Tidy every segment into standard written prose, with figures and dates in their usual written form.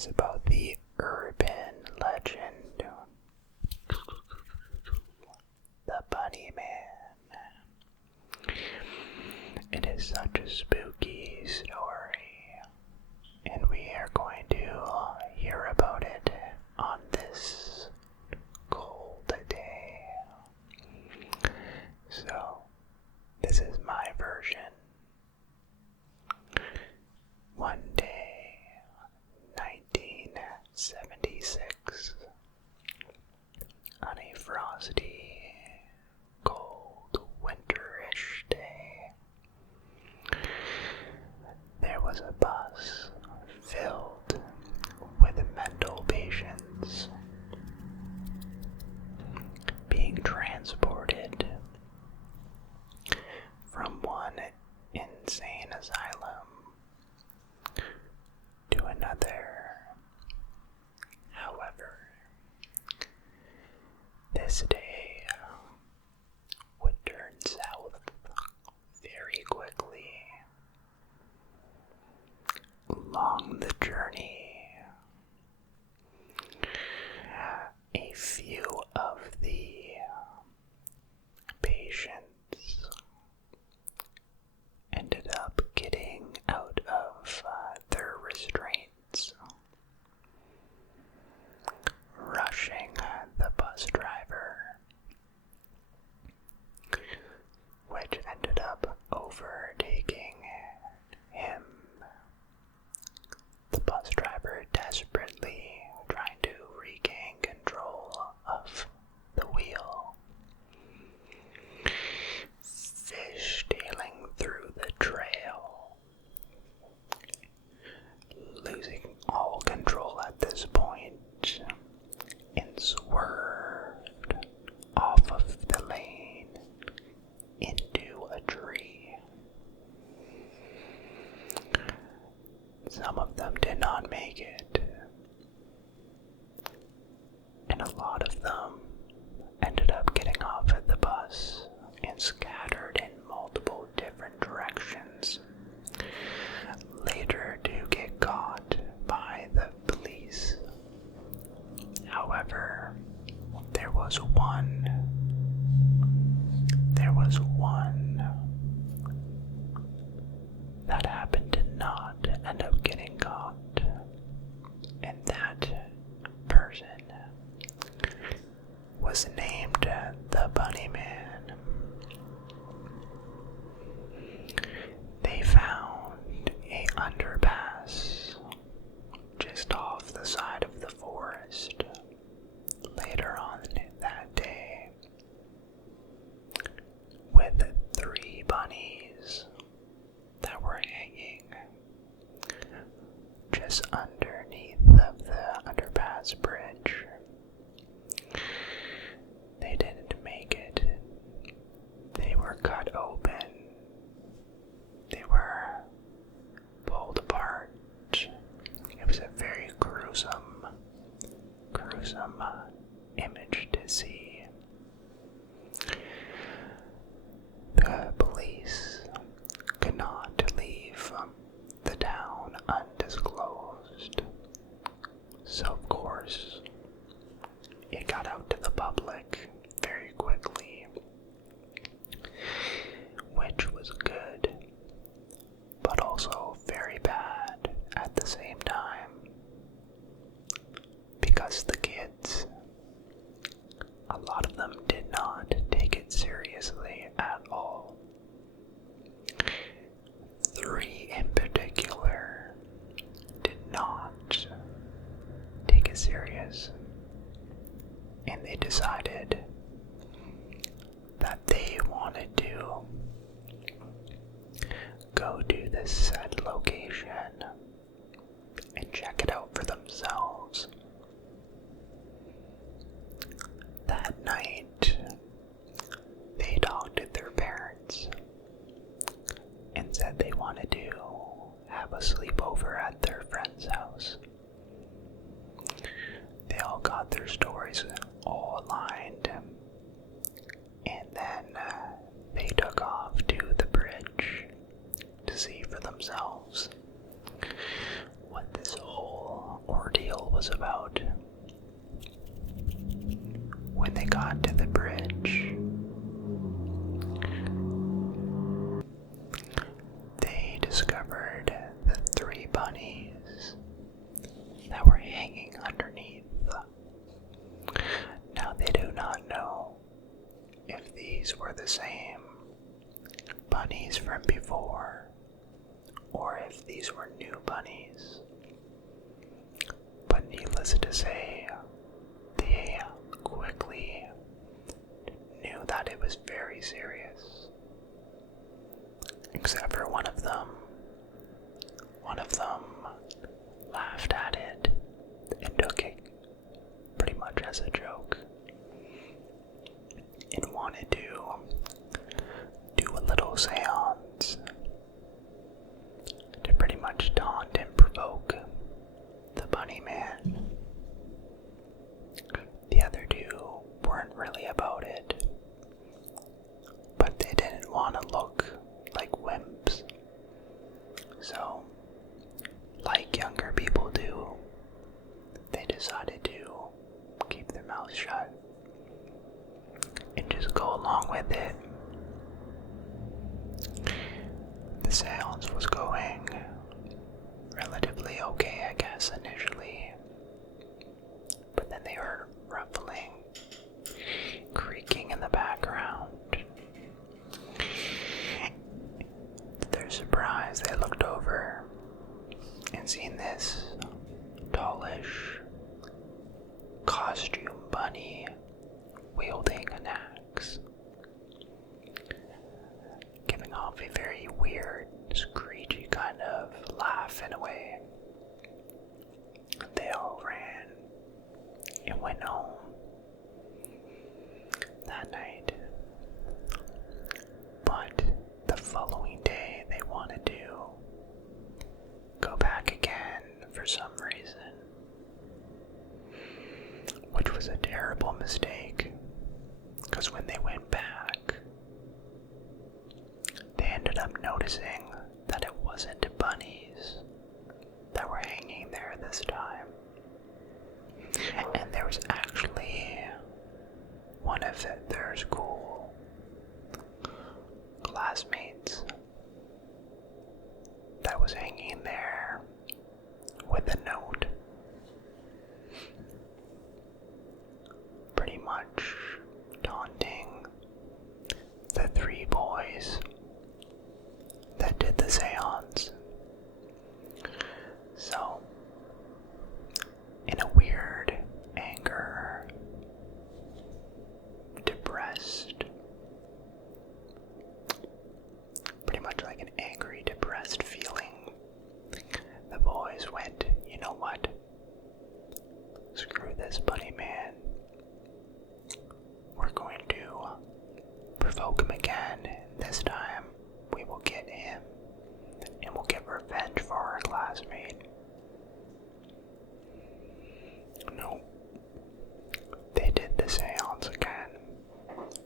is about the urban legend, the Bunny Man. It is such a spooky story, and we are going to hear about it on this cold day. So, this is my version. One day, 1976, on a frosty, cold, winterish day, there was a bus filled with mental patients being transported from one insane asylum to another. However, this day would turn south very quickly. Along the journey, a few of the patients ended up getting out of their restraints, rushing the bus driver, which ended up overtaking him. The bus driver desperately trying to regain control of the wheel, fishtailing through the trail, losing all control at this point, and swerved off of the lane into a tree. Some of them did not make it, and a lot of them ended up getting off at the bus and scattered in multiple different directions, later to get caught by the police. However, there was one that happened to not end up getting caught, and that person was named the Bunny Man. They found a underpass just off the side of the forest later on that day, with 3 bunnies that were hanging just underneath of the underpass bridge. They didn't make it. They were cut open. They were pulled apart. It was a very gruesome image to see. The police could not leave the town undisclosed, so of course it got out to the public very quickly, which was good, but also very bad at the same time, because the kids, a lot of them did not take it seriously at all. 3 in particular did not take it serious, and they decided that they wanted to go to this said location and check it out for themselves. That night, they talked to their parents and said they wanted to have a sleepover at their friend's house. They all got their stories all aligned, and then they took off to the bridge to see for themselves what this whole ordeal was about. When they got to the bridge, they discovered the 3 bunnies that were hanging underneath. Now they do not know if these were the same bunnies from before, or if these were new bunnies. But needless to say, they quickly knew that it was very serious. Except for one of them. One of them laughed at it and took it pretty much as a joke, and wanted to do a little seance to pretty much taunt and provoke the bunny man. The other 2 weren't really about it, but they didn't want to look like wimps. So, like younger people do, they decided to keep their mouths shut and just go along with it. The seance was going relatively okay, I guess, initially. But then they heard ruffling, creaking in the background. To their surprise, they looked over and seen this tallish, costume bunny wielding an axe, giving off a very weird, screechy kind of laugh in a way. They all ran and went home that night. But the following day, they wanted to go back again for some reason, which was a terrible mistake, because when they went back, they ended up noticing that it wasn't bunnies that were hanging there this time, and there was actually one of their school classmates that was hanging there with a note, pretty much taunting the 3 boys that did the seance. So, in a weird anger, depressed, pretty much like an angry, depressed feeling, the boys went, you know what? Screw this bunny man. We're going to provoke him again. This time, we will get him, and we'll get revenge for our classmate. No. They did the seance again,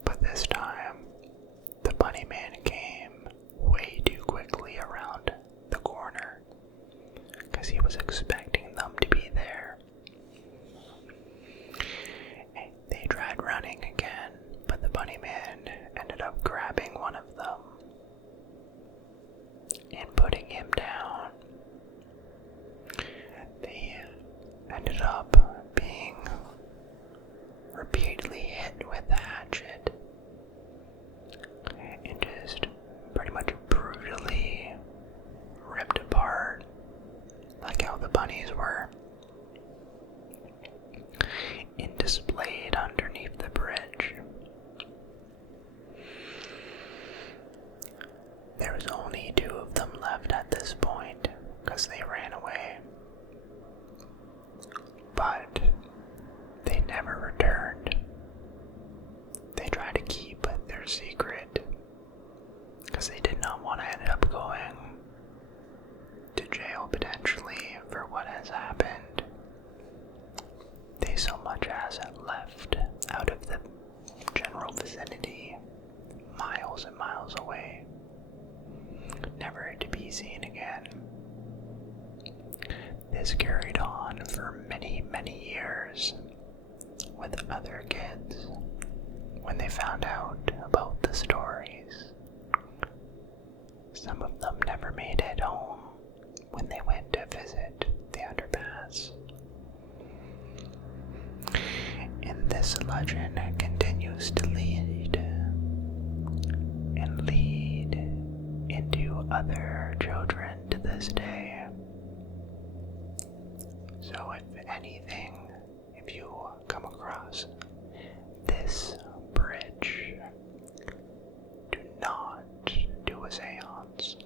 but this time, the bunny man came way too quickly around the corner, because he was expecting them to be there. They tried running again, but the bunny man ended up grabbing one of them and putting him down. They ended up being repeatedly hit with the hatchet and just pretty much brutally ripped apart, like how the bunnies were, and displayed underneath the bridge. There was only 2 of them left at this point, because they ran away. But they never returned. They tried to keep their secret, because they did not want to end up going to jail potentially for what has happened. They so much as left out of the general vicinity, miles and miles away, never to be seen again. This carried on for many, many years with other kids when they found out about the stories. Some of them never made it home when they went to visit the underpass. And this legend continues to lead into other children to this day. So if you come across this bridge, do not do a seance.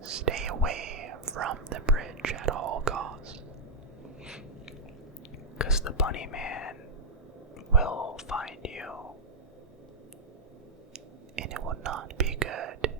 Stay away from the bridge at all costs, because the Bunny Man will find you, and it will not be good.